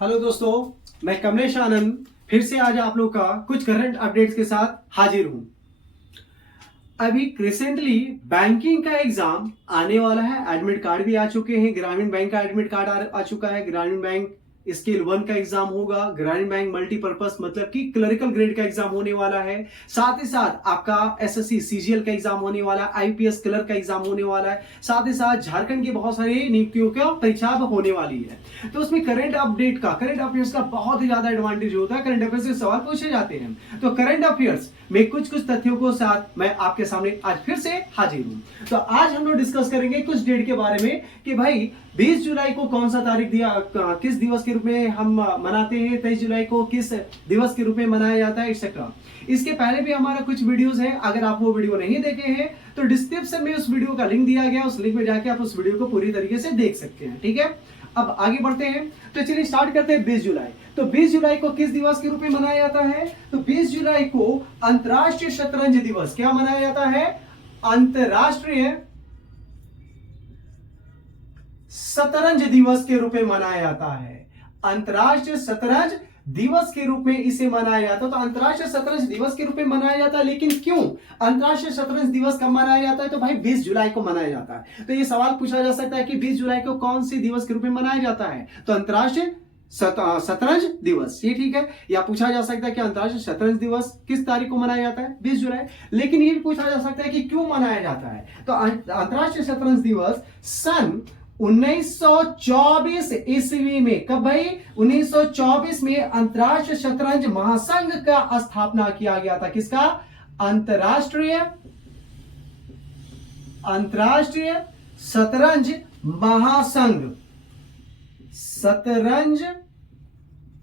Hello दोस्तों, मैं कमलेश आनंद फिर से आज आप लोग का कुछ करंट अपडेट्स के साथ हाजिर हूं। अभी रिसेंटली बैंकिंग का एग्जाम आने वाला है। एडमिट कार्ड भी आ चुके हैं। ग्रामीण बैंक का एडमिट कार्ड आ चुका है। ग्रामीण बैंक स्केल 1 का एग्जाम होगा। ग्रामीण बैंक मल्टीपर्पस मतलब कि क्लरिकल ग्रेड का एग्जाम होने वाला है। साथ ही साथ आपका एसएससी सीजीएल का एग्जाम होने वाला है। आईपीएस क्लर्क का एग्जाम होने वाला है। साथ ही साथ झारखंड की बहुत सारी नियुक्तियों का परीक्षा होने वाली है। तो उसमें करंट अफेयर्स का बहुत ही ज्यादा एडवांटेज होता है। करंट अफेयर्स से सवाल पूछे जाते हैं। तो करंट अफेयर्स में कुछ तथ्यों को साथ मैं आपके सामने आज फिर से हाजिर हूं। तो आज हम लोग डिस्कस करेंगे कुछ डेट के बारे में कि भाई 20 जुलाई को कौन सा तारीख दिया, किस दिवस के रूप में हम मनाते हैं, 23 जुलाई को किस दिवस के रूप में मनाया जाता है, एक्सेट्रा। इसके पहले भी हमारा कुछ वीडियोस है। अगर आप वो वीडियो नहीं देखे हैं तो डिस्क्रिप्शन में उस वीडियो का लिंक दिया गया, उस लिंक में जाके आप उस वीडियो को पूरी तरीके से देख सकते हैं। ठीक है, अब आगे बढ़ते हैं। तो चलिए स्टार्ट करते हैं 20 जुलाई। तो 20 जुलाई को किस दिवस के रूप में मनाया जाता है? तो 20 जुलाई को अंतर्राष्ट्रीय शतरंज दिवस क्या मनाया जाता है? अंतर्राष्ट्रीय शतरंज दिवस के रूप में मनाया जाता है। अंतर्राष्ट्रीय शतरंज दिवस के रूप में इसे मनाया जाता है। तो अंतर्राष्ट्रीय शतरंज दिवस के रूप में मनाया जाता है, लेकिन क्यों अंतर्राष्ट्रीय शतरंज दिवस कब मनाया जाता है? तो भाई 20 जुलाई को मनाया जाता है। तो ये सवाल पूछा जा सकता है कि 20 जुलाई को कौन सी दिवस के रूप में मनाया जाता है? तो अंतर्राष्ट्रीय शतरंज दिवस, ये ठीक है। या पूछा जा सकता है कि अंतर्राष्ट्रीय शतरंज दिवस किस तारीख को मनाया जाता है? 20 जुलाई। लेकिन ये भी पूछा जा सकता है कि क्यों मनाया जाता है? तो अंतर्राष्ट्रीय शतरंज दिवस सन 1924 ईस्वी में, कब भाई? 1924 में अंतर्राष्ट्रीय शतरंज महासंघ का स्थापना किया गया था। किसका? अंतर्राष्ट्रीय शतरंज महासंघ। शतरंज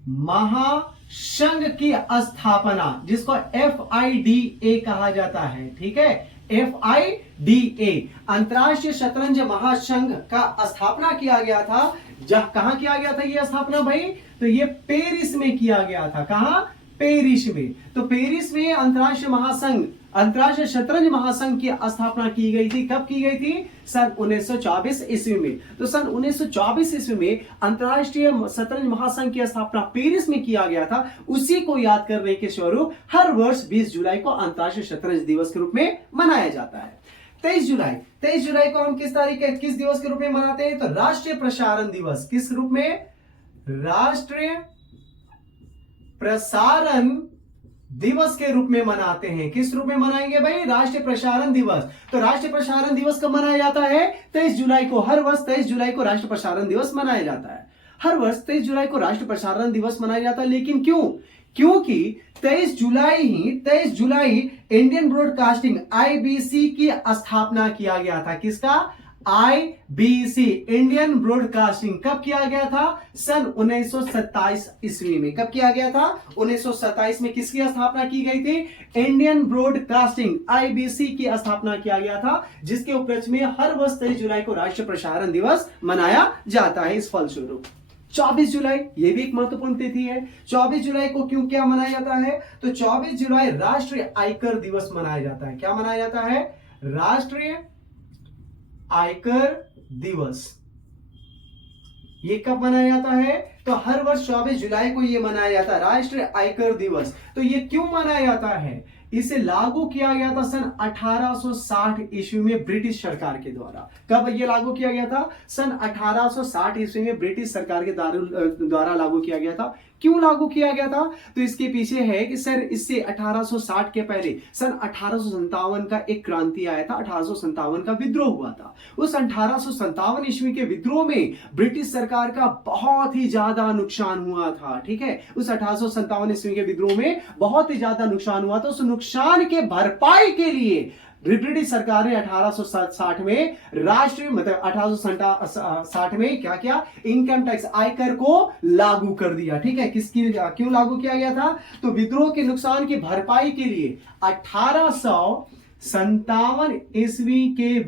महासंघ की स्थापना, जिसको FIDA कहा जाता है। ठीक है, FIDA अंतर्राष्ट्रीय शतरंज महासंघ का स्थापना किया गया था। कहां किया गया था ये स्थापना भाई? तो ये पेरिस में किया गया था। कहां? पेरिस में। तो पेरिस में अंतर्राष्ट्रीय शतरंज महासंघ की स्थापना की गई थी। कब की गई थी? सन 1924 ईस्वी में। तो सन 1924 ईस्वी में अंतर्राष्ट्रीय शतरंज महासंघ की स्थापना पेरिस में किया गया था। उसी को याद करने के स्वरूप हर वर्ष 20 जुलाई को अंतर्राष्ट्रीय शतरंज दिवस के रूप में मनाया जाता है। 23 जुलाई को हम किस दिवस के रूप में मनाते हैं? तो राष्ट्रीय प्रसारण दिवस। किस रूप में? राष्ट्रीय प्रसारण दिवस के रूप में मनाते हैं। किस रूप में मनाएंगे भाई? राष्ट्रीय प्रसारण दिवस। तो राष्ट्रीय प्रसारण दिवस कब मनाया जाता है? 23 जुलाई को। हर वर्ष 23 जुलाई को राष्ट्रीय प्रसारण दिवस मनाया जाता है। हर वर्ष 23 जुलाई को राष्ट्रीय प्रसारण दिवस मनाया जाता है। लेकिन क्यों? क्योंकि 23 जुलाई इंडियन ब्रॉडकास्टिंग IBC की स्थापना किया गया था। किसका? IBC Indian broadcasting. कब किया गया था? सन 1927 ईस्वी में। कब किया गया था? 1927 में। किसकी स्थापना की गई थी? इंडियन ब्रॉडकास्टिंग IBC की स्थापना किया गया था, जिसके उपलक्ष्य में हर वर्ष 23 जुलाई को राष्ट्रीय प्रसारण दिवस मनाया जाता है। इस फलस्वरूप 24 जुलाई, ये भी एक महत्वपूर्ण तिथि है। 24 जुलाई को क्यों क्या मनाया जाता है? तो 24 जुलाई राष्ट्रीय आयकर दिवस मनाया जाता है। क्या मनाया जाता है? राष्ट्रीय आयकर दिवस। ये कब मनाया जाता है? तो हर वर्ष 24 जुलाई को ये मनाया जाता है, राष्ट्रीय आयकर दिवस। तो ये क्यों मनाया जाता है? इसे लागू किया गया था सन 1860 ईस्वी में ब्रिटिश सरकार के द्वारा। कब ये लागू किया गया था? सन 1860 ईस्वी में ब्रिटिश सरकार के द्वारा लागू किया गया था। क्यों लागू किया गया था? तो इसके पीछे है कि सर इससे 1860 के पहले सन 1857 का एक क्रांति आया था। 1857 का विद्रोह हुआ था। उस 1857 ईस्वी के विद्रोह में ब्रिटिश सरकार का बहुत ही ज्यादा नुकसान हुआ था। ठीक है, उस 1857 ईस्वी के विद्रोह में बहुत ही ज्यादा नुकसान हुआ था। उस नुकसान के भरपाई के लिए ब्रिटिश सरकार ने 1860 में राष्ट्रीय मतलब 1860 में क्या किया? इनकम टैक्स, आयकर को लागू कर दिया। ठीक है, क्यों लागू किया गया था? तो विद्रोह के नुकसान की भरपाई के लिए 1857 ईस्वी के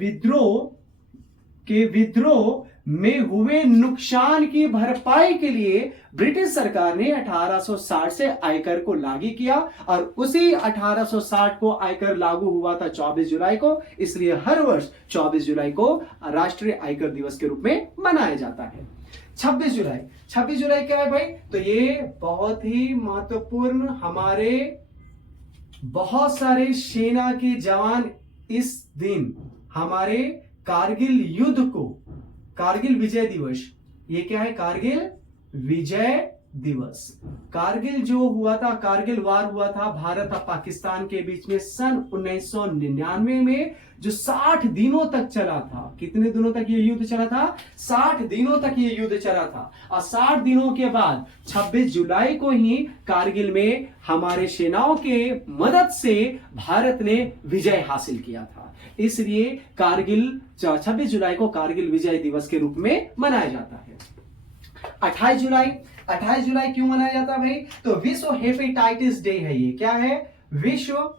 विद्रोह में हुए नुकसान की भरपाई के लिए ब्रिटिश सरकार ने 1860 से आयकर को लागू किया, और उसी 1860 को आयकर लागू हुआ था 24 जुलाई को। इसलिए हर वर्ष 24 जुलाई को राष्ट्रीय आयकर दिवस के रूप में मनाया जाता है। 26 जुलाई क्या है भाई? तो ये बहुत ही महत्वपूर्ण, हमारे बहुत सारे सेना के जवान इस दिन हमारे कारगिल युद्ध को, कारगिल विजय दिवस, ये क्या है? कारगिल विजय दिवस। कारगिल जो हुआ था, कारगिल वार हुआ था भारत और पाकिस्तान के बीच में सन 1999 में, जो 60 दिनों तक चला था। कितने दिनों तक ये युद्ध चला था? 60 दिनों तक ये युद्ध चला था। और 60 दिनों के बाद 26 जुलाई को ही कारगिल में हमारे सेनाओं के मदद से भारत ने विजय हासिल किया था। इसलिए कारगिल 26 जुलाई को कारगिल विजय दिवस के रूप में मनाया जाता है। 28 जुलाई क्यों मनाया जाता है भाई? तो विश्व हेपेटाइटिस डे है। ये क्या है? विश्व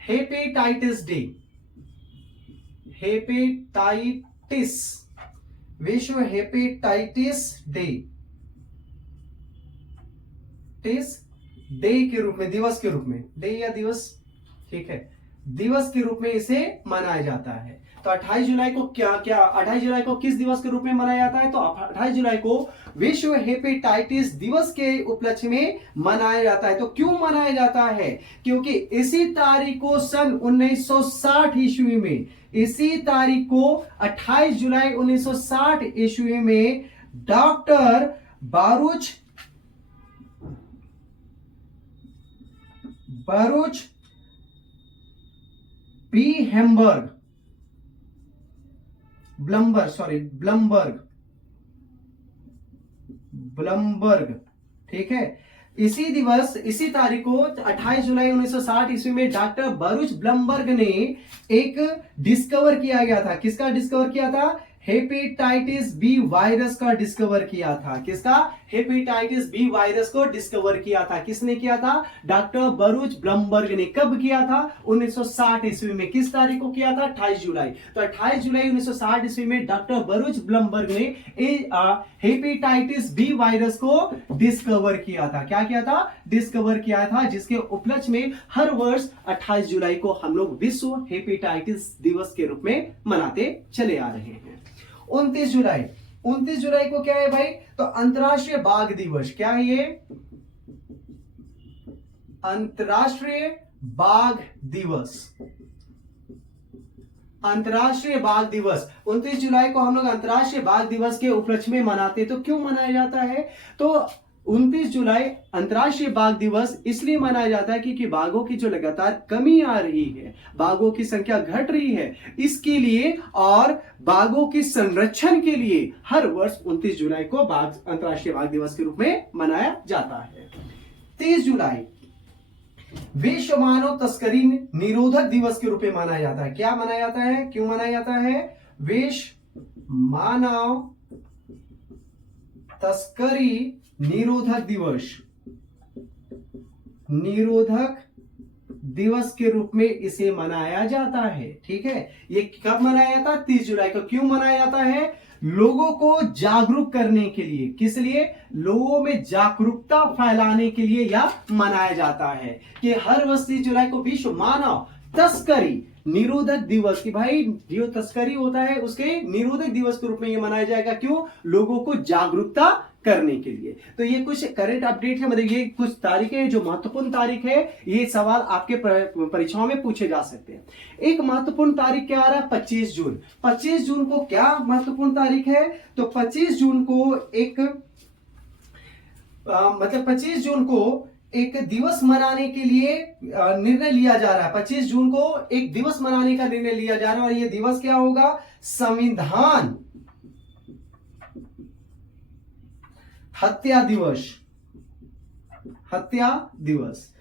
हेपेटाइटिस डे। हेपेटाइटिस, विश्व हेपेटाइटिस डे, डे के रूप में, दिवस के रूप में, डे या दिवस, ठीक है, दिवस के रूप में इसे मनाया जाता है। तो 28 जुलाई को क्या 28 जुलाई को किस दिवस के रूप में मनाया जाता है? तो 28 जुलाई को विश्व हेपेटाइटिस दिवस के उपलक्ष्य में मनाया जाता है। तो क्यों मनाया जाता है? क्योंकि इसी तारीख को सन 1960 ईस्वी में, इसी तारीख को 28 जुलाई 1960 ईस्वी में डॉक्टर बारूच बी हेम्बर्ग, ब्लमबर्ग, ठीक है, इसी तारीख को 28 जुलाई 1960 ईस्वी में डॉक्टर बरूच ब्लमबर्ग ने एक डिस्कवर किया गया था। किसका डिस्कवर किया था? हेपेटाइटिस बी वायरस का डिस्कवर किया था। किसका? हेपेटाइटिस बी वायरस को डिस्कवर किया था। किसने किया था? डॉक्टर बरूच ब्लमबर्ग ने। कब किया था? 1960 ईस्वी में। किस तारीख को किया था? 28 जुलाई। तो 28 जुलाई 1960 ईस्वी में डॉक्टर बरूच ब्लमबर्ग ने हेपेटाइटिस बी वायरस को डिस्कवर किया था। क्या किया था? डिस्कवर किया था, जिसके उपलक्ष्य में हर वर्ष 28 जुलाई को हम लोग विश्व हेपेटाइटिस दिवस के रूप में मनाते चले आ रहे हैं। 29 जुलाई को क्या है भाई? तो अंतर्राष्ट्रीय बाघ दिवस। क्या है ये? अंतर्राष्ट्रीय बाघ दिवस। अंतर्राष्ट्रीय बाघ दिवस 29 जुलाई को हम लोग अंतर्राष्ट्रीय बाघ दिवस के उपलक्ष्य में मनाते हैं। तो क्यों मनाया जाता है? तो 29 जुलाई अंतर्राष्ट्रीय बाघ दिवस इसलिए मनाया जाता है क्योंकि बाघों की जो लगातार कमी आ रही है, बाघों की संख्या घट रही है, इसके लिए और बाघों के संरक्षण के लिए हर वर्ष 29 जुलाई को अंतर्राष्ट्रीय बाघ दिवस के रूप में मनाया जाता है। 30 जुलाई विश्व मानव तस्करी निरोधक दिवस के रूप में मनाया जाता है। क्या मनाया जाता है? क्यों मनाया जाता है? विश्व मानव तस्करी निरोधक दिवस के रूप में इसे मनाया जाता है। ठीक है, ये कब मनाया जाता है? 30 जुलाई को। क्यों मनाया जाता है? लोगों को जागरूक करने के लिए। किस लिए? लोगों में जागरूकता फैलाने के लिए यह मनाया जाता है कि हर वर्ष 30 जुलाई को विश्व मानव तस्करी निरोधक दिवस, की भाई जो तस्करी होता है उसके निरोधक दिवस के रूप में यह मनाया जाएगा। क्यों? लोगों को जागरूकता करने के लिए। तो ये कुछ करंट अपडेट है, मतलब ये कुछ तारीखें जो महत्वपूर्ण तारीख है, ये सवाल आपके परीक्षाओं में पूछे जा सकते हैं। एक महत्वपूर्ण तारीख क्या आ रहा है? 25 जून। 25 जून को क्या महत्वपूर्ण तारीख है? तो 25 जून को एक 25 जून को एक दिवस मनाने के लिए निर्णय लिया जा रहा है। 25 जून को एक दिवस मनाने का निर्णय लिया जा रहा है और यह दिवस क्या होगा? संविधान हत्या दिवस।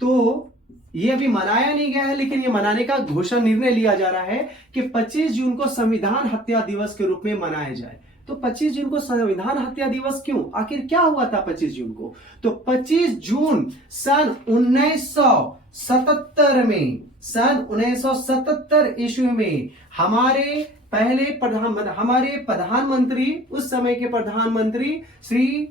तो ये अभी मनाया नहीं गया है, लेकिन ये मनाने का घोषणा निर्णय लिया जा रहा है कि 25 जून को संविधान हत्या दिवस के रूप में मनाया जाए। तो 25 जून को संविधान हत्या दिवस क्यों? आखिर क्या हुआ था 25 जून को? तो 25 जून सन 1977 ईस्वी में हमारे प्रधानमंत्री, उस समय के प्रधानमंत्री श्री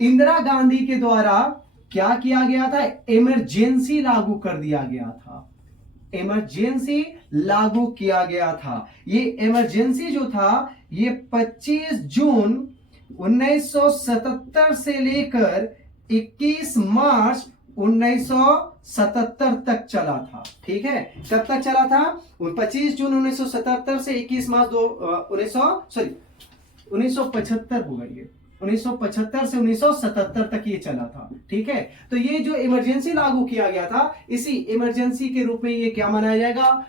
इंदिरा गांधी के द्वारा क्या किया गया था? इमरजेंसी लागू कर दिया गया था। इमरजेंसी लागू किया गया था। ये इमरजेंसी जो था ये 25 जून 1977 से लेकर 21 मार्च 1977 तक चला था। ठीक है, कब तक चला था? 25 जून 1977 से 21 मार्च 1975 होगा ये, 1975 से 1977 तक ये चला था। ठीक है, तो ये जो इमरजेंसी लागू किया गया था, इसी इमरजेंसी के रूप में ये क्या मनाया जाएगा?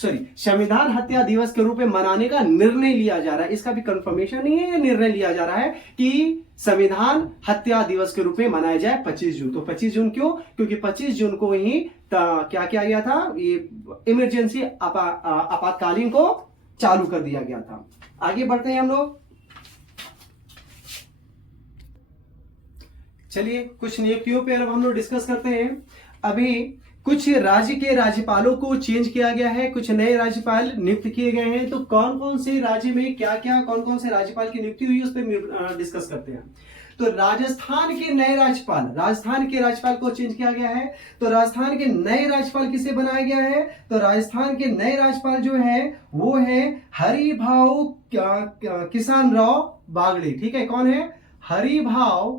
संविधान हत्या दिवस के रूप में मनाने का निर्णय लिया जा रहा है। इसका भी कंफर्मेशन नहीं है, ये निर्णय लिया जा रहा है कि संविधान हत्या दिवस के रूप में मनाया जाए 25 जून। तो 25 जून क्यों? क्योंकि 25 जून को ही क्या किया गया था? ये इमरजेंसी आपातकालीन को चालू कर दिया गया था। आगे बढ़ते हैं हम लोग। चलिए कुछ नियुक्तियों पे अब हम लोग डिस्कस करते हैं। अभी कुछ राज्य के राज्यपालों को चेंज किया गया है, कुछ नए राज्यपाल नियुक्त किए गए हैं। तो कौन कौन से राज्य में क्या क्या, कौन कौन से राज्यपाल की नियुक्ति हुई, उस पर डिस्कस करते हैं। तो राजस्थान के नए राज्यपाल, राजस्थान के राज्यपाल को चेंज किया गया है। तो राजस्थान के नए राज्यपाल किसे बनाया गया है? तो राजस्थान के नए राज्यपाल जो है वो है हरिभाऊ किसान राव बागड़े। ठीक है, कौन है? हरिभाऊ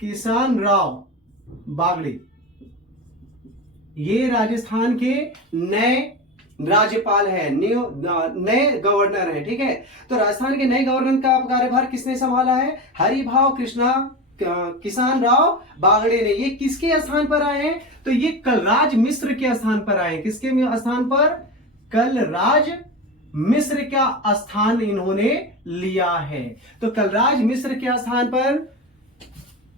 किसान राव बागड़े, ये राजस्थान के नए राज्यपाल है, नए गवर्नर है। ठीक है, तो राजस्थान के नए गवर्नर का कार्यभार किसने संभाला है? हरिभाऊ किसान राव बागड़े ने। ये किसके स्थान पर आए हैं? तो ये कलराज मिश्र के स्थान पर आए हैं। किसके स्थान पर? कलराज मिश्र का स्थान इन्होंने लिया है। तो कलराज मिश्र के स्थान पर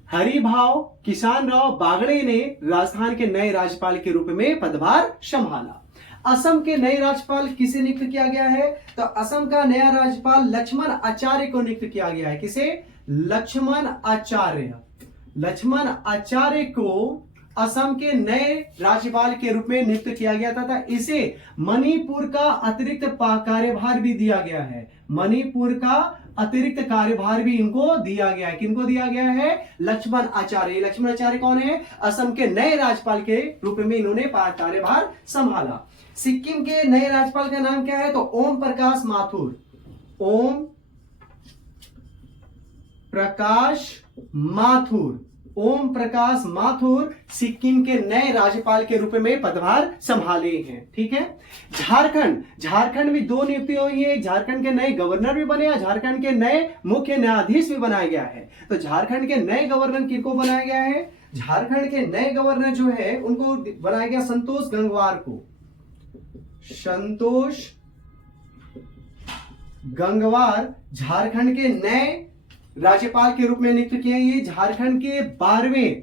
हरिभाऊ किसान राव बागड़े ने राजस्थान के नए राज्यपाल के रूप में पदभार संभाला। असम के नए राज्यपाल किसे नियुक्त किया गया है? तो असम का नया राज्यपाल लक्ष्मण आचार्य को नियुक्त किया गया है। किसे? लक्ष्मण आचार्य को असम के नए राज्यपाल के रूप में नियुक्त किया गया था। इसे मणिपुर का अतिरिक्त कार्यभार भी दिया गया है। मणिपुर का अतिरिक्त कार्यभार भी इनको दिया गया है। किनको दिया गया है? लक्ष्मण आचार्य। लक्ष्मण आचार्य कौन है? असम के नए राज्यपाल के रूप में इन्होंने कार्यभार संभाला। सिक्किम के नए राज्यपाल का नाम क्या है? तो ओम प्रकाश माथुर। ओम प्रकाश माथुर सिक्किम के नए राज्यपाल के रूप में पदभार संभाले हैं। ठीक है, झारखंड में 2 नियुक्ति हुई है। झारखंड के नए गवर्नर भी बने हैं, झारखंड के नए मुख्य न्यायाधीश भी बनाया गया है। तो झारखंड के नए गवर्नर किनको बनाया गया है? झारखंड के नए गवर्नर जो है उनको बनाया गया संतोष गंगवार को। संतोष गंगवार झारखंड के नए राज्यपाल के रूप में नियुक्त किए। ये झारखंड के 12वें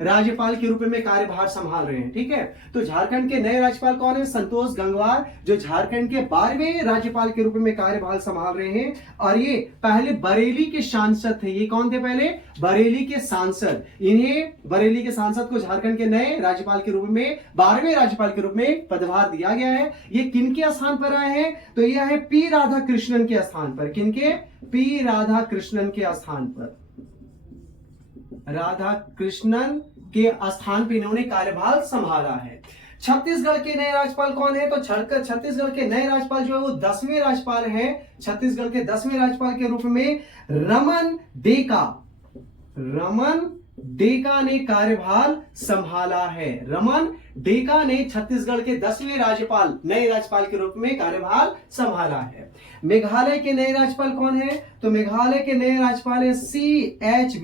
राज्यपाल के रूप में कार्यभार संभाल रहे हैं। ठीक है, तो झारखंड के नए राज्यपाल कौन है? संतोष गंगवार, जो झारखंड के 12वें राज्यपाल के रूप में कार्यभार संभाल रहे हैं। और ये पहले बरेली के सांसद थे। ये कौन थे? पहले बरेली के सांसद। इन्हें बरेली के सांसद को झारखंड के नए राज्यपाल के रूप में, 12वें राज्यपाल के रूप में पदभार दिया गया है। ये किनके स्थान पर आए हैं? तो यह है पी राधाकृष्णन के स्थान पर। किनके? पी राधाकृष्णन के स्थान पर। राधाकृष्णन के स्थान पर इन्होंने कार्यभार संभाला है। छत्तीसगढ़ के नए राज्यपाल कौन है? तो छत्तीसगढ़ के नए राज्यपाल जो है वो 10वें राज्यपाल हैं। छत्तीसगढ़ के 10वें राज्यपाल के रूप में रमन डेका ने कार्यभार संभाला है। रमन डेका ने छत्तीसगढ़ के 10वें राज्यपाल, नए राज्यपाल के रूप में कार्यभार संभाला है। मेघालय के नए राज्यपाल कौन है? तो मेघालय के नए राज्यपाल है CH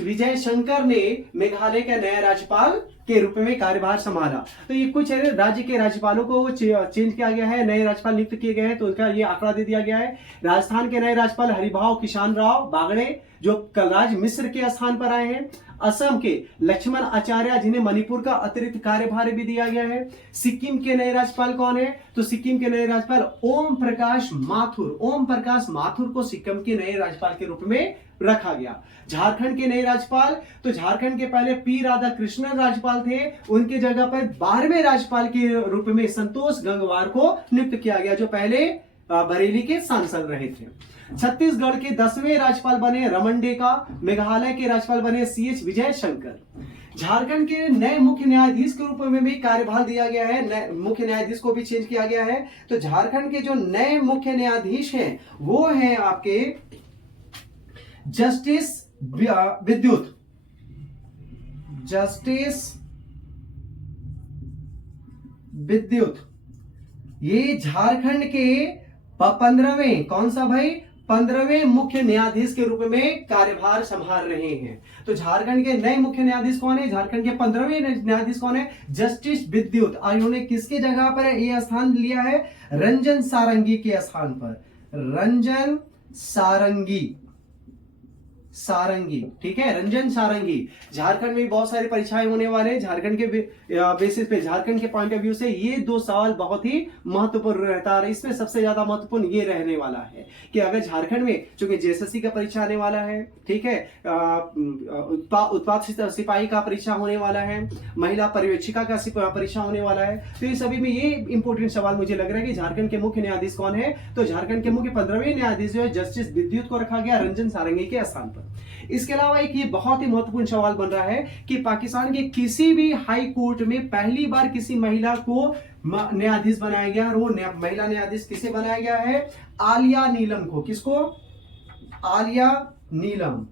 विजय शंकर ने मेघालय के नए राज्यपाल के रूप में कार्यभार संभाला। तो ये कुछ राज्य के राज्यपालों को चेंज किया गया है, नए राज्यपाल नियुक्त किए गए हैं। तो उनका ये आंकड़ा दे दिया गया है। राजस्थान के नए राज्यपाल हरिभाऊ किसान राव बागड़े, जो कलराज मिश्र के स्थान पर आए हैं। असम के लक्ष्मण आचार्य, जिन्हें मणिपुर का अतिरिक्त कार्यभार भी दिया गया है। सिक्किम के नए राज्यपाल कौन है? तो सिक्किम के नए राज्यपाल ओम प्रकाश माथुर को सिक्किम के नए राज्यपाल के रूप में रखा गया। झारखंड के नए राज्यपाल, तो झारखंड के पहले पी राधाकृष्णन राज्यपाल थे, उनके जगह पर 12वें राज्यपाल के रूप में संतोष गंगवार को नियुक्त किया गया, जो पहले बरेली के सांसद रहे थे। छत्तीसगढ़ के 10वें राज्यपाल बने रमन डेका, मेघालय के राज्यपाल बने CH विजय शंकर। झारखंड के नए मुख्य न्यायाधीश के रूप में भी कार्यभार दिया गया है, मुख्य न्यायाधीश को भी चेंज किया गया है। तो झारखंड के जो नए मुख्य न्यायाधीश हैं वो हैं आपके जस्टिस विद्युत, जस्टिस विद्युत। ये झारखंड के 15वें, कौन सा भाई, 15वें मुख्य न्यायाधीश के रूप में कार्यभार संभाल रहे हैं। तो झारखंड के नए मुख्य न्यायाधीश कौन है? झारखंड के 15वें न्यायाधीश कौन है? जस्टिस विद्युत। और इन्होंने किसके जगह पर यह स्थान लिया है? रंजन सारंगी के स्थान पर, रंजन सारंगी, सारंगी, ठीक है, रंजन सारंगी। झारखंड में बहुत सारी परीक्षाएं होने वाले हैं। झारखंड के बेसिस पे, झारखंड के पॉइंट ऑफ व्यू से ये 2 सवाल बहुत ही महत्वपूर्ण रहता है। इसमें सबसे ज्यादा महत्वपूर्ण ये रहने वाला है कि अगर झारखंड में, चूंकि JSSC का परीक्षा आने वाला है, ठीक है, उत्पाद सिपाही का परीक्षा होने वाला है, महिला पर्यवेक्षिका का परीक्षा होने वाला है, तो इन सभी में ये इंपोर्टेंट सवाल मुझे लग रहा है कि झारखंड के मुख्य न्यायाधीश कौन है। तो झारखंड के मुख्य 15वें न्यायाधीश जो है जस्टिस विद्युत को रखा गया रंजन सारंगी के स्थान पर। इसके अलावा एक ये बहुत ही महत्वपूर्ण सवाल बन रहा है कि पाकिस्तान के किसी भी हाई कोर्ट में पहली बार किसी महिला को न्यायाधीश बनाया गया, और वो महिला न्यायाधीश किसे बनाया गया है? आलिया नीलम को। किसको? आलिया नीलम,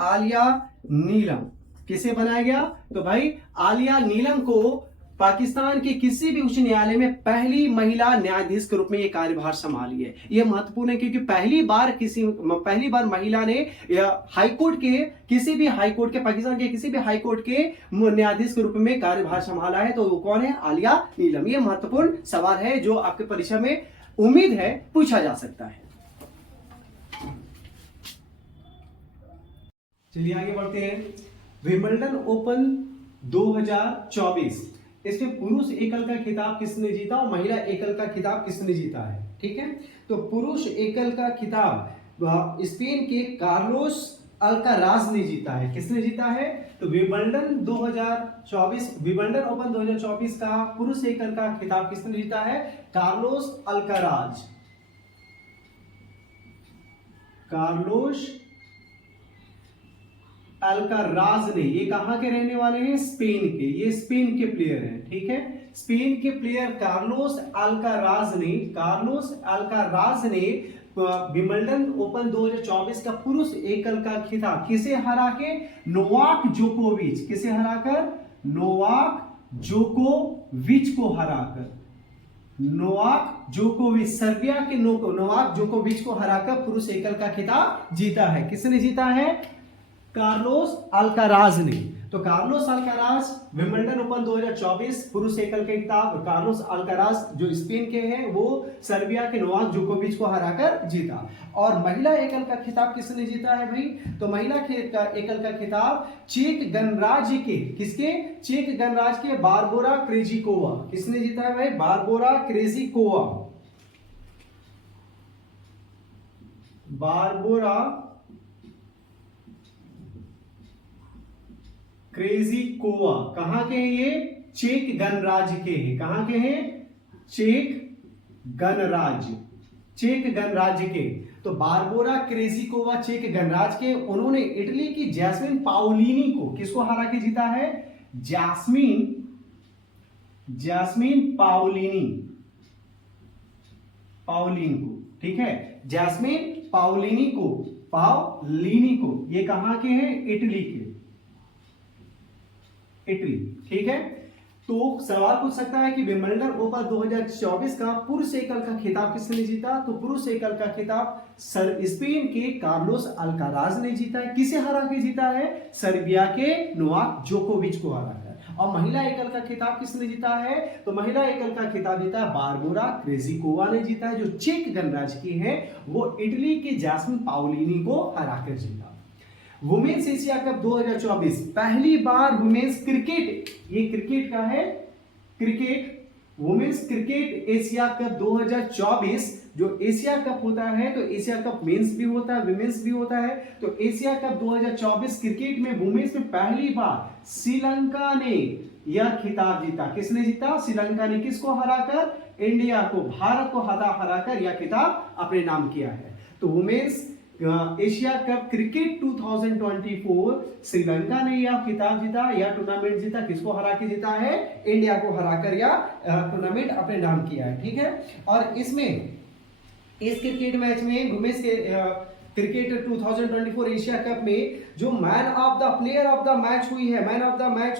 आलिया नीलम किसे बनाया गया? तो भाई आलिया नीलम को पाकिस्तान के किसी भी उच्च न्यायालय में पहली महिला न्यायाधीश के रूप में यह कार्यभार संभाली है। यह महत्वपूर्ण है क्योंकि पहली बार महिला ने हाईकोर्ट के किसी भी हाईकोर्ट के, पाकिस्तान के किसी भी हाईकोर्ट के न्यायाधीश के रूप में कार्यभार संभाला है। तो वो कौन है? आलिया नीलम। यह महत्वपूर्ण सवाल है जो आपके परीक्षा में उम्मीद है पूछा जा सकता है। चलिए आगे बढ़ते हैं। विंबलडन ओपन 2024, इसमें पुरुष एकल का खिताब किसने जीता और महिला एकल का खिताब किसने जीता है? ठीक है, तो पुरुष एकल का खिताब स्पेन के कार्लोस अल्काराज ने जीता है। किसने जीता है? तो विंबलडन 2024, विंबलडन ओपन 2024 का पुरुष एकल का खिताब किसने जीता है? कार्लोस अल्काराज, कार्लोस अल्काराज ने। ये कहां के रहने वाले हैं? स्पेन के। ये स्पेन के प्लेयर हैं, ठीक है, स्पेन के प्लेयर कार्लोस अल्काराज ने, कार्लोस अल्काराज ने विंबलडन ओपन 2024 का पुरुष एकल का खिताब किसे हरा के? नोवाक जोकोविच। किसे हराकर? नोवाक जोकोविच को हराकर, नोवाक जोकोविच, सर्बिया के नोवाक जोकोविच को हराकर पुरुष एकल का खिताब जीता है। किसने जीता है? कार्लोस अल्काराज ने। तो कार्लोस अल्काराज विंबलडन ओपन 2024 पुरुष एकल के खिताब, कार्लोस अल्काराज जो स्पेन के हैं वो सर्बिया के नोवाक जोकोविच को हराकर जीता। और महिला एकल का खिताब किसने जीता है भाई? तो महिला एकल का खिताब चेक गणराज्य के, किसके? चेक गणराज्य के बारबोरा क्रेजिकोवा। किसने जीता है भाई? Barbora Krejcikova, Barbora Krejcikova. कहां के हैं ये? चेक गणराज्य के हैं। कहां के हैं? चेक गणराज्य, चेक गणराज्य के। तो बारबोरा क्रेजिकोवा चेक गणराज्य के। उन्होंने इटली की जैस्मिन पाओलिनी को, किसको हरा के जीता है? जैस्मिन पाओलिनी, पाओलिन को, ठीक है, जैस्मिन पाओलिनी को। ये कहां के हैं? इटली के, इटली, ठीक है। तो सवाल पूछ सकता है कि विंबलडन ओपन 2024 का पुरुष एकल का खिताब किसने जीता? तो पुरुष एकल का खिताब स्पेन के कार्लोस अल्काराज ने जीता है। किसे हरा के जीता है? सर्बिया के नोवाक जोकोविच को हराकर। और महिला एकल का खिताब किसने जीता है? तो महिला एकल का खिताब जीता है बारबोरा क्रेजिकोवा ने जीता है, जो चेक गणराज्य की है। वो इटली की जैस्मिन पाओलिनी को हराकर जीता। वुमेन्स एशिया कप 2024, पहली बार वुमेन्स क्रिकेट, ये क्रिकेट का है, cricket, women's cricket Asia cup 2024 जो एशिया कप होता है, तो एशिया कप मेंस भी होता है, विमेंस भी होता है। तो एशिया कप 2024 क्रिकेट में वुमेन्स में पहली बार श्रीलंका ने यह खिताब जीता। किसने जीता? श्रीलंका ने। किसको हराकर? इंडिया को, भारत को हराकर यह खिताब अपने नाम किया है। तो women's Asia cup cricket 2024 Sri Lanka ने यह खिताब जीता, यह टूर्नामेंट जीता। किसको हरा के जीता है? इंडिया को हराकर यह टूर्नामेंट अपने नाम किया है। ठीक है, और इसमें इस क्रिकेट मैच में वुमेन्स के क्रिकेट 2024 एशिया कप में जो प्लेयर ऑफ द मैच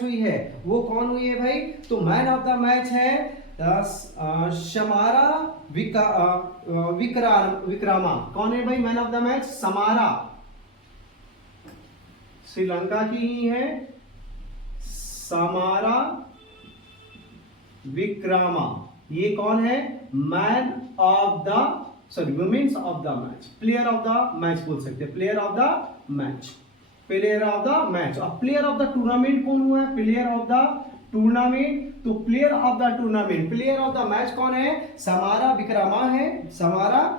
हुई है, वो कौन हुई है भाई? तो मैन ऑफ द मैच है शमारा विक्रामा। कौन है भाई man of the match? Samara, Sri Lanka की ही है, समारा विक्रामा। ये कौन है? Man of the women's of the match, player of the match बोल सकते हैं, player of the match, player of the match. और प्लेयर ऑफ द टूर्नामेंट कौन हुआ है? प्लेयर ऑफ द टूर्नामेंट, तो player of the tournament, player of the match कौन है? समारा विक्रामा है, समारा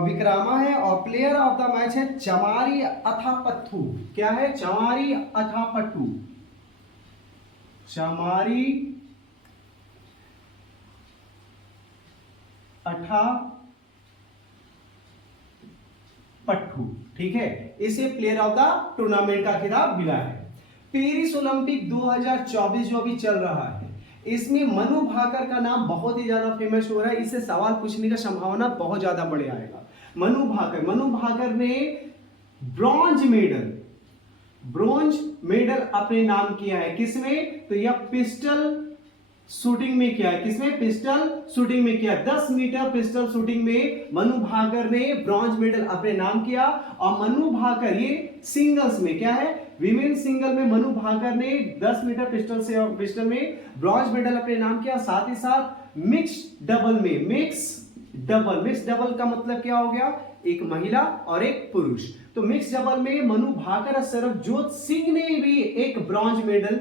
विक्रामा है। और प्लेयर ऑफ द मैच है चमारी अथापत्थु। क्या है? चमारी अथापट्टू, चमारी अथापट्टू। ठीक है, इसे प्लेयर ऑफ द टूर्नामेंट का खिताब मिला है। पेरिस ओलंपिक 2024 जो अभी चल रहा है, इसमें मनु भाकर का नाम बहुत ही ज्यादा फेमस हो रहा है। इससे सवाल पूछने का संभावना बहुत ज्यादा बढ़ आएगा। मनु भाकर ने ब्रॉन्ज मेडल अपने नाम किया है। किसमें? तो यह पिस्टल शूटिंग में किया है। किसमें? पिस्टल शूटिंग में किया। 10 मीटर पिस्टल शूटिंग में मनु भाकर ने ब्रॉन्ज मेडल अपने नाम किया। और मनु भाकर ये सिंगल्स में क्या है? विमेन सिंगल में मनु भाकर ने 10 मीटर पिस्टल में ब्रॉन्ज मेडल अपने नाम किया। साथ ही साथ मिक्स डबल का मतलब क्या हो गया? एक महिला और एक पुरुष। तो मिक्स डबल में मनु भाकर और सरबजोत सिंह ने भी एक ब्रॉन्ज मेडल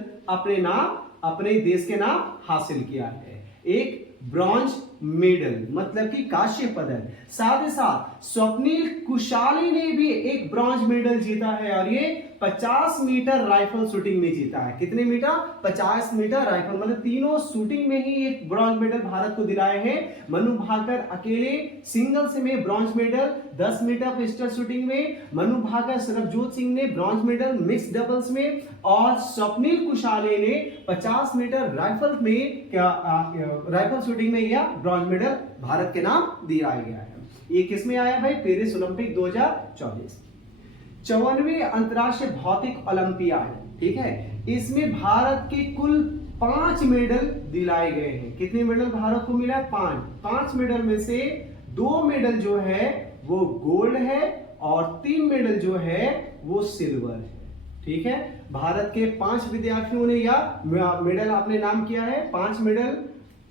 अपने देश के नाम हासिल किया है। एक ब्रॉन्ज मेडल मतलब कि कांस्य पदक। साथ ही साथ स्वप्निल कुशाली ने भी एक ब्रॉन्ज मेडल जीता है, और ये 50 मीटर राइफल शूटिंग में जीता है। कितने मीटर? 50 मीटर राइफल, मतलब तीनों शूटिंग में ही एक ब्रॉन्ज मेडल भारत को दिलाए हैं। मनु भाकर अकेले सिंगल्स में bronze medal, 10 metre pistol shooting में मनु भाकर, सरबजोत सिंह ने ब्रॉन्ज मेडल मिक्स डबल्स में, और स्वप्निल कुशाले ने 50 मीटर राइफल में राइफल शूटिंग में यह ब्रॉन्ज मेडल भारत के नाम दिया गया है। ये किसमें आया भाई? पेरिस ओलंपिक 2024, 54वें अंतरराष्ट्रीय भौतिक ओलंपियाड। ठीक है, इसमें भारत के कुल 5 मेडल दिलाए गए हैं। कितने मेडल भारत को मिला? 5 मेडल में से 2 मेडल जो है वो गोल्ड है, और 3 मेडल जो है वो सिल्वर है। ठीक है, भारत के 5 विद्यार्थियों ने यह मेडल अपने नाम किया है। 5 मेडल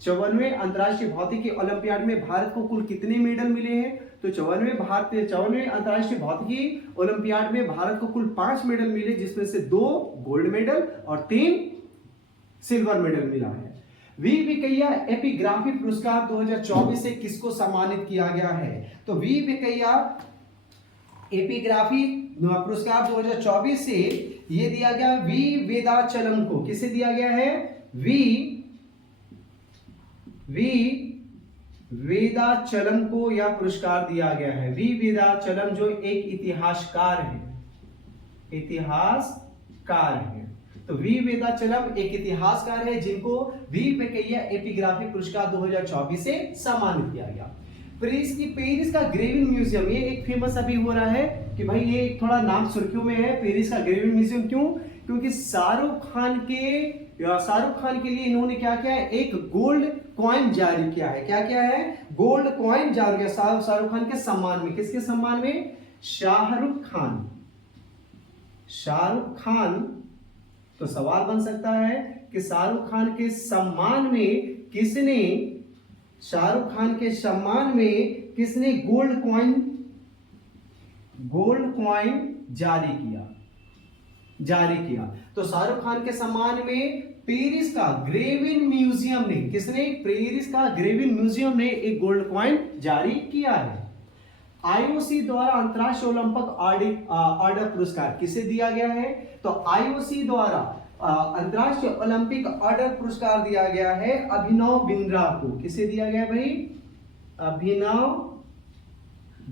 54वें अंतरराष्ट्रीय भौतिकी ओलंपियाड में भारत को कुल कितने मेडल मिले हैं? तो 54वें अंतरराष्ट्रीय भौतिकी ओलंपियाड में भारत को कुल 5 मेडल मिले, जिसमें से 2 गोल्ड मेडल और 3 सिल्वर मेडल मिला है। वी वेंकैया एपिग्राफी पुरस्कार 2024 से किसको सम्मानित किया गया है? तो वी वेंकैया एपिग्राफी पुरस्कार 2024 से ये दिया गया वी वेदाचलम को। किसे दिया गया है? वी वेदाचलम को यह पुरस्कार दिया गया है। वी वेदाचलम जो एक इतिहासकार है। तो वी वेदाचलम एक इतिहासकार है जिनको वी वेंकैया एपिग्राफी पुरस्कार 2024 से सम्मानित किया गया। पेरिस का ग्रेविन म्यूजियम, ये एक फेमस अभी हो रहा है कि भाई ये थोड़ा नाम सुर्खियों में है। पेरिस का ग्रेविन म्यूजियम क्यों? क्योंकि शाहरुख खान के लिए इन्होंने क्या किया है? एक गोल्ड कॉइन जारी किया है। क्या किया है? गोल्ड कॉइन जारी किया शाहरुख खान के सम्मान में। किसके सम्मान में? शाहरुख खान। तो सवाल बन सकता है कि शाहरुख खान के सम्मान में किसने गोल्ड कॉइन जारी किया? तो शाहरुख खान के सम्मान में पेरिस का ग्रेविन म्यूजियम ने एक गोल्ड कॉइन जारी किया है। आईओसी द्वारा अंतरराष्ट्रीय ओलंपिक ऑर्डर पुरस्कार किसे दिया गया है? तो आईओसी द्वारा अंतर्राष्ट्रीय ओलंपिक ऑर्डर पुरस्कार दिया गया है अभिनव बिंद्रा को। किसे दिया गया भाई? अभिनव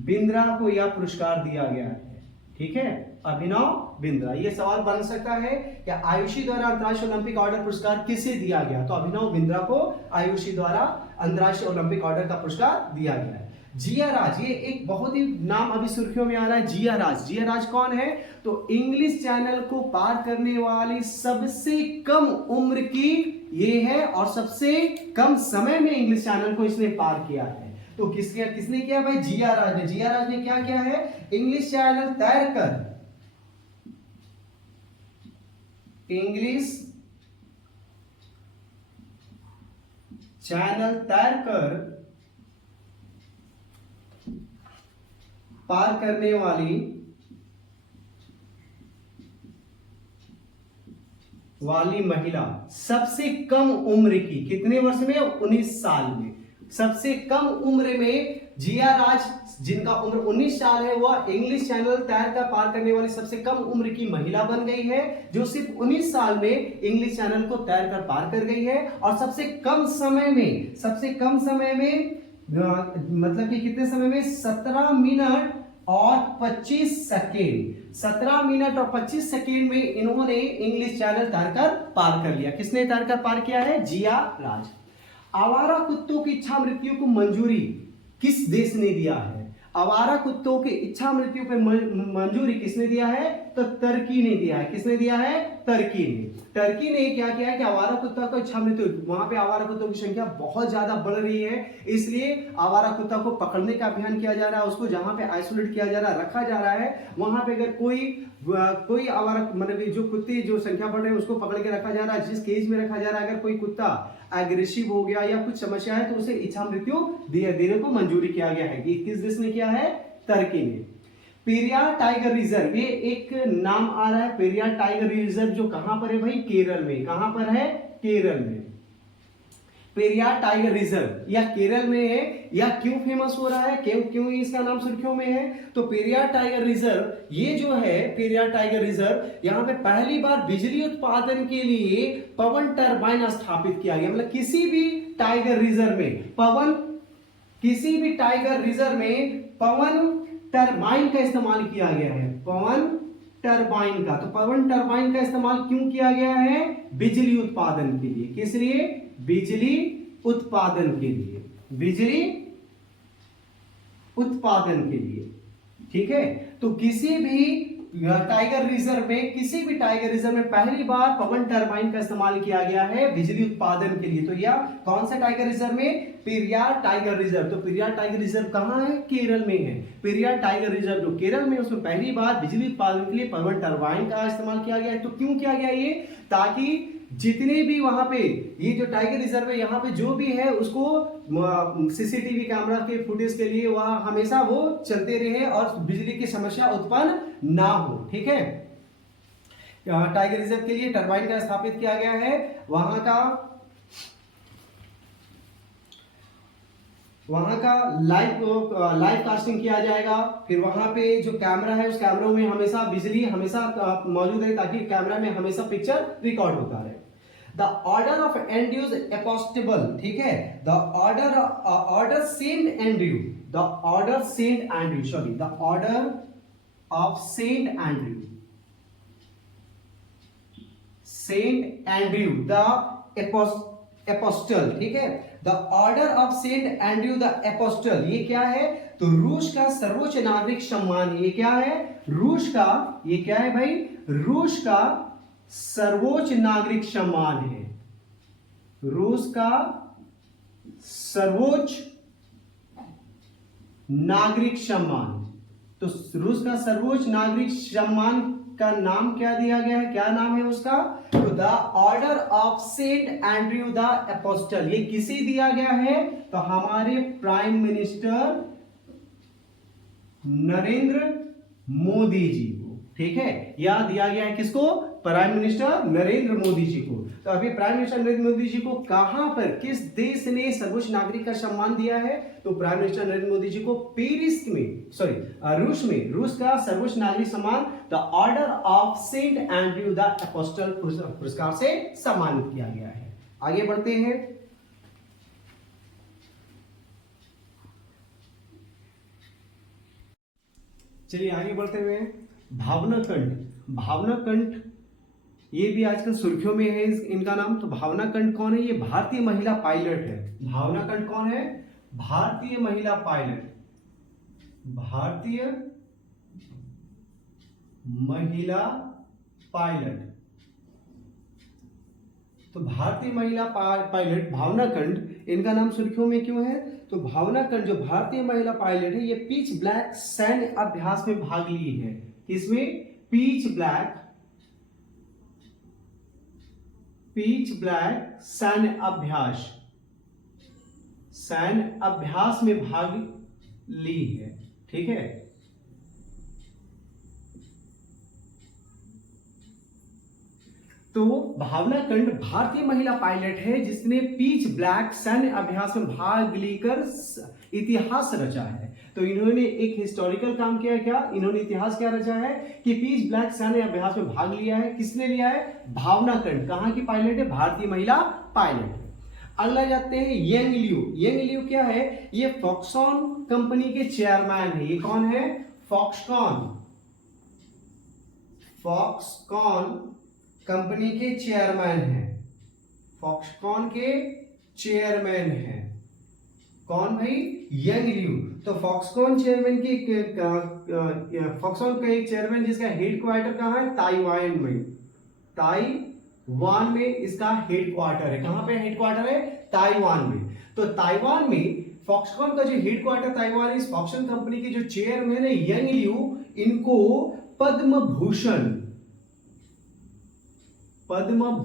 बिंद्रा को यह पुरस्कार दिया गया है। ठीक है, अभिनव बिंद्रा। यह सवाल बन सकता है कि आयुषी द्वारा अंतर्राष्ट्रीय ओलंपिक ऑर्डर पुरस्कार किसे दिया गया? तो अभिनव बिंद्रा को आयुषी द्वारा अंतर्राष्ट्रीय ओलंपिक ऑर्डर का पुरस्कार दिया गया है। जिया राज, ये एक बहुत ही नाम अभी सुर्खियों में आ रहा है, जिया राज। जिया राज कौन है? तो इंग्लिश चैनल को पार करने वाली सबसे कम उम्र की ये है और सबसे कम समय में इंग्लिश चैनल को इसने पार किया है। तो किसने किया भाई? जिया राज ने। जिया राज ने क्या किया है? इंग्लिश चैनल तैर कर, इंग्लिश चैनल तैर कर पार करने वाली महिला सबसे कम उम्र की, कितने वर्ष में? 19 साल में। सबसे कम उम्र में जिया राज, जिनका उम्र 19 साल है, वह इंग्लिश चैनल तैर कर पार करने वाली सबसे कम उम्र की महिला बन गई है, जो सिर्फ 19 साल में इंग्लिश चैनल को तैर कर पार कर गई है। और सबसे कम समय में मतलब कि कितने समय में? 17 मिनट और 25 सेकेंड। 17 मिनट और 25 सेकेंड में इन्होंने इंग्लिश चैनल तैरकर पार कर लिया। किसने तैरकर पार किया है? जिया राज। आवारा कुत्तों की इच्छा मृत्यु को मंजूरी किस देश ने दिया है? आवारा कुत्तों की इच्छा मृत्यु पे मंजूरी किसने दिया है? तो तुर्की ने दिया है। किसने दिया है? तुर्की ने। तुर्की ने क्या किया है कि आवारा कुत्ता को इच्छा मृत्यु, वहां पे आवारा कुत्तों की संख्या बहुत ज्यादा बढ़ रही है, इसलिए आवारा कुत्ता को पकड़ने का अभियान किया जा रहा है। उसको जहां पे आइसोलेट किया जा रहा है, रखा जा रहा है, वहां पे अगर कोई आवारा मतलब जो कुत्ते जो संख्या बढ़ रही है उसको पकड़ के रखा जा रहा है, जिस केज में रखा जा रहा है, अगर कोई कुत्ता एग्रेसिव हो गया या कुछ समस्या है तो उसे इच्छा मृत्यु देने को मंजूरी किया गया है। किस देश ने किया है? तुर्की ने। पेरियार टाइगर रिजर्व, ये एक नाम आ रहा है, पेरियार टाइगर रिजर्व, जो कहां पर है भाई? केरल में। कहां पर है? केरल में। पेरियार टाइगर रिजर्व या केरल में है, या क्यों फेमस हो रहा है, क्यों इसका नाम सुर्खियों में है? तो पेरियार टाइगर रिजर्व, ये जो है पेरियार टाइगर रिजर्व, यहां पे पहली बार बिजली उत्पादन के लिए पवन टरबाइन स्थापित किया गया। मतलब किसी भी टाइगर रिजर्व में पवन टरबाइन का इस्तेमाल किया गया है। पवन टरबाइन का, तो पवन टरबाइन का इस्तेमाल क्यों किया गया है? बिजली उत्पादन के लिए। किस लिए? बिजली उत्पादन के लिए। बिजली उत्पादन के लिए। ठीक है, तो किसी भी टाइगर रिजर्व में पहली बार पवन टरबाइन का इस्तेमाल किया गया है बिजली उत्पादन के लिए। तो यह कौन सा टाइगर रिजर्व में? Periyar tiger reserve. तो पेरियार टाइगर रिजर्व कहां है? केरल में है। पेरियार टाइगर रिजर्व जो केरल में, उसमें पहली बार बिजली उत्पादन के लिए पवन टरबाइन का इस्तेमाल किया गया है। तो क्यों किया गया ये? ताकि जितने भी वहां पे ये जो टाइगर रिजर्व है, यहाँ पे जो भी है उसको सीसीटीवी कैमरा के फुटेज के लिए वह हमेशा वो चलते रहे और बिजली की समस्या उत्पन्न ना हो। ठीक है, टाइगर रिजर्व के लिए टरबाइन का स्थापित किया गया है। वहां का लाइव कास्टिंग किया जाएगा। फिर वहां पे जो कैमरा है, उस कैमरों में हमेशा बिजली मौजूद है, ताकि कैमरा में हमेशा पिक्चर रिकॉर्ड होता रहे। The order of Andrews apostle, ठीक है, the order saint Andrew, the order of saint Andrew the apostle, ठीक है, the order of saint Andrew the apostle, ये क्या है? तो रूस का सर्वोच्च नागरिक सम्मान। ये क्या है? ये क्या है भाई? रूस का सर्वोच्च नागरिक सम्मान है। रूस का सर्वोच्च नागरिक सम्मान। तो रूस का सर्वोच्च नागरिक सम्मान का नाम क्या दिया गया है? क्या नाम है उसका? तो the order of saint Andrew the apostle. ये किसे दिया गया है? तो हमारे प्राइम मिनिस्टर नरेंद्र मोदी जी को। ठीक है, यह दिया गया है किसको? प्राइम मिनिस्टर नरेंद्र मोदी जी को। तो अभी प्राइम मिनिस्टर नरेंद्र मोदी जी को कहां पर, किस देश ने सर्वोच्च नागरिक का सम्मान दिया है? तो प्राइम मिनिस्टर नरेंद्र मोदी जी को पेरिस में, रूस का सर्वोच्च नागरिक सम्मान the order of saint Andrew the apostle पुरस्कार से सम्मानित किया गया है। आगे बढ़ते हैं। चलिए आगे बढ़ते हुए, भावना कंठ ये भी आजकल सुर्खियों में है इनका नाम। तो भावना कंठ कौन है? ये भारतीय महिला पायलट है। भावना कंठ कौन है? भारतीय महिला पायलट। भारतीय महिला पायलट। तो भारतीय महिला पायलट भावना कंठ, इनका नाम सुर्खियों में क्यों है? तो भावना कंठ जो भारतीय महिला पायलट है, ये पिच ब्लैक सैन्य अभ्यास में भाग ली है। किसमें? पिच ब्लैक सैन्य अभ्यास में भाग ली है। ठीक है, तो भावना कंठ भारतीय महिला पायलट है जिसने पिच ब्लैक सैन्य अभ्यास में भाग लेकर इतिहास रचा है। तो इन्होंने एक हिस्टोरिकल काम किया। क्या इन्होंने इतिहास क्या रचा है? कि पिच ब्लैक सैन्य अभ्यास में भाग लिया है। किसने लिया है? भावना कंठ। कहां की पायलट है? भारतीय महिला पायलट है। अगला जाते हैं यंग लियू क्या है? ये फॉक्सकॉन कंपनी के चेयरमैन है। ये कौन है? फॉक्सकॉन कंपनी के चेयरमैन है। फॉक्सकॉन के चेयरमैन है कौन भाई? Young Liu. तो फॉक्सकॉन चेयरमैन की फॉक्सकॉन का एक चेयरमैन जिसका हेडक्वार्टर कहां है? ताइवान में इसका हेडक्वार्टर है। कहां पे हेडक्वार्टर है? ताइवान में। तो ताइवान में फॉक्सकॉन का जो हेडक्वार्टर ताइवान, इस फॉक्सकॉन कंपनी के जो चेयरमैन है यंग लियू, इनको पद्म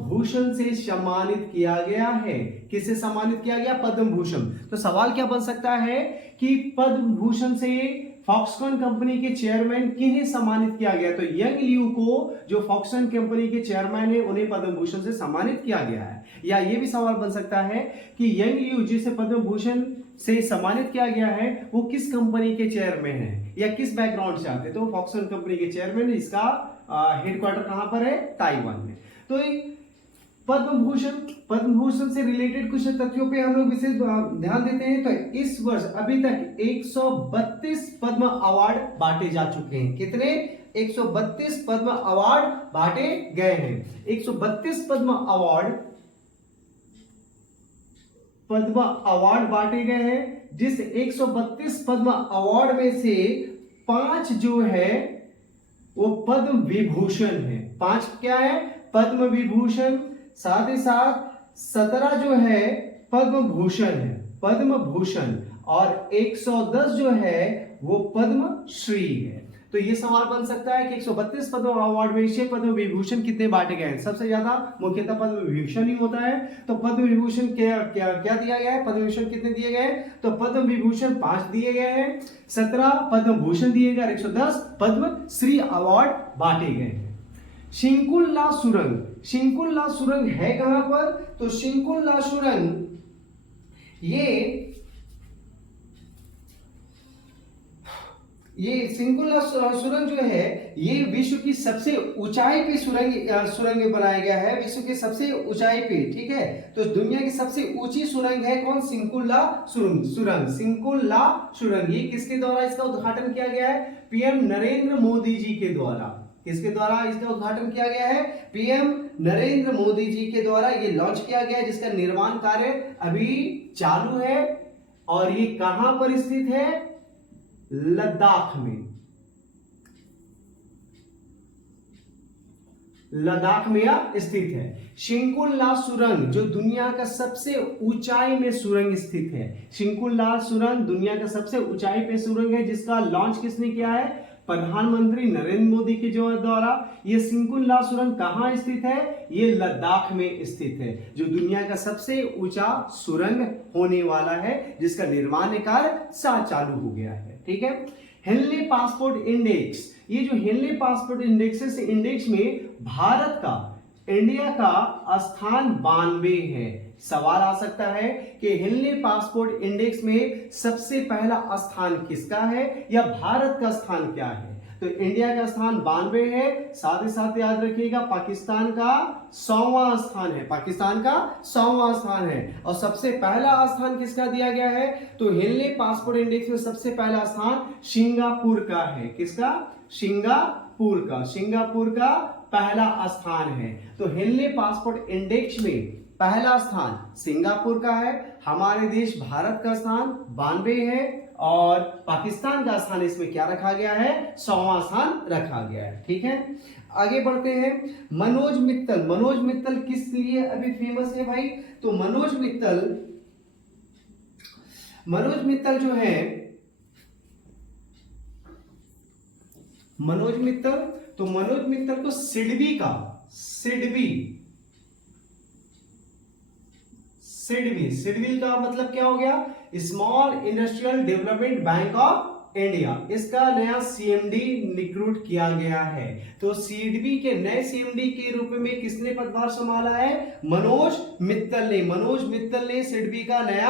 भूषण से सम्मानित किया गया है। किससे सम्मानित किया गया? पद्म भूषण। तो सवाल क्या बन सकता है कि पद्म भूषण से फॉक्सकॉन कंपनी के चेयरमैन किन्हें सम्मानित किया गया? तो यंग लियू को, जो फॉक्सकॉन कंपनी के चेयरमैन है, उन्हें पद्म भूषण से सम्मानित किया गया है। या यह भी सवाल बन सकता है कि यंग लियू जिसे पद्म भूषण से सम्मानित किया गया है, वो किस कंपनी के चेयरमैन है या किस बैकग्राउंड से आते? तो फॉक्सकॉन कंपनी के चेयरमैन, इसका हेडक्वार्टर कहां पर है? ताइवान में। तो पद्म भूषण से रिलेटेड कुछ तथ्यों पे हम लोग विशेष ध्यान देते हैं। तो इस वर्ष अभी तक 132 पद्म अवार्ड बांटे जा चुके हैं। कितने? 132 पद्म अवार्ड बांटे गए हैं। 132 पद्म अवार्ड बांटे गए हैं। जिस 132 पद्म अवार्ड में से 5 जो है वो पद्म विभूषण है। 5 क्या है? पद्म विभूषण। साथ ही साथ 17 जो है पद्म भूषण और 110 जो है वो पद्म श्री है। तो ये सवाल बन सकता है कि 132 पद्म अवार्ड में से पद्म विभूषण कितने बांटे गए हैं? सबसे ज्यादा मुख्यतः पद्म विभूषण ही होता है। तो पद्म विभूषण क्या दिया गया है? पद्म विभूषण कितने दिए गए? तो पद्म विभूषण 5 दिए गए हैं, 17 पद्म भूषण दिए गए, 110 पद्म श्री अवार्ड बांटे गए हैं। शिंकुल्ला सुरंग है कहां पर? तो शिंकुल्ला सुरंग ये शिंकुल्ला सुरंग जो है ये विश्व की सबसे ऊंचाई पे सुरंग बनाया गया है। विश्व की सबसे ऊंचाई पे, ठीक है। तो दुनिया की सबसे ऊंची सुरंग है कौन? शिंकुल्ला सुरंग। ये किसके द्वारा इसका उद्घाटन किया गया है? पीएम नरेंद्र मोदी जी के द्वारा। किसके द्वारा इसका उद्घाटन किया गया है? पीएम नरेंद्र मोदी जी के द्वारा ये लॉन्च किया गया है, जिसका निर्माण कार्य अभी चालू है। और ये कहां पर स्थित है? लद्दाख में यह स्थित है। शिंकुल्ला सुरंग जो दुनिया का सबसे ऊंचाई में सुरंग स्थित है। शिंकुल्ला सुरंग दुनिया का सबसे ऊंचाई पे सुरंग है, जिसका लॉन्च किसने किया है? प्रधानमंत्री नरेंद्र मोदी के द्वारा। ये शिंकुल्ला सुरंग कहां स्थित है? ये लद्दाख में स्थित है, जो दुनिया का सबसे ऊंचा सुरंग होने वाला है, जिसका निर्माण कार्य चालू हो गया है। ठीक है। हेनले पासपोर्ट इंडेक्स, ये जो हेनले पासपोर्ट इंडेक्स है, इस इंडेक्स में भारत का, इंडिया का स्थान 92 है। सवाल आ सकता है कि हेनले पासपोर्ट इंडेक्स में सबसे पहला स्थान किसका है या भारत का स्थान क्या है। तो इंडिया का स्थान 92 है, साथ ही साथ याद रखिएगा पाकिस्तान का 100वां स्थान है, पाकिस्तान का 100वां स्थान है। और सबसे पहला स्थान किसका दिया गया है, तो हेनले पासपोर्ट इंडेक्स में सबसे पहला स्थान सिंगापुर का है। किसका, सिंगापुर का, सिंगापुर का पहला स्थान है। तो हेनले पासपोर्ट इंडेक्स में पहला स्थान सिंगापुर का है, हमारे देश भारत का स्थान 92 है और पाकिस्तान का स्थान इसमें क्या रखा गया है, 100वां स्थान रखा गया है। ठीक है, आगे बढ़ते हैं। मनोज मित्तल, मनोज मित्तल किस लिए अभी फेमस है भाई, तो मनोज मित्तल जो है, मनोज मित्तल को सिडबी का मतलब क्या हो गया, small industrial development bank of India, इसका नया सीएमडी रिक्रूट किया गया है। तो सिडबी के नए सीएमडी के रूप में किसने पदभार संभाला है, मनोज मित्तल ने सिडबी का नया